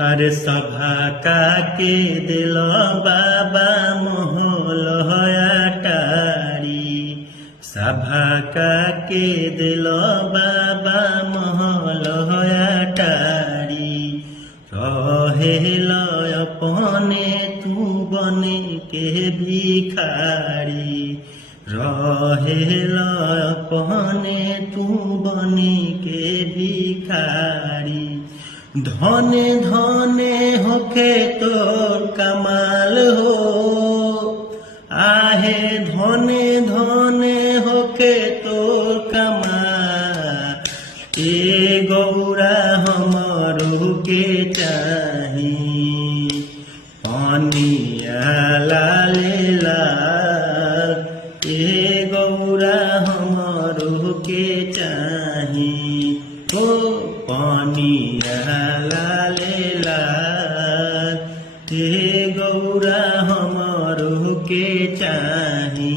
हर सभा के दिल बाबा मोहल अटारी सभा के दिल बाबा मोहल अटारी रहेल अपने तू बने के भिखारी रहेल अपने तू बने के भिखारी धने धने होके तोर कमाल हो आहे धने धने होके तोर कमाल ए गौरा हमरो के चाही पानिया लाले लाल ए गौरा हमरो के चाही ओ पानिया लाले लाल हे गौरा हमरो के चाही।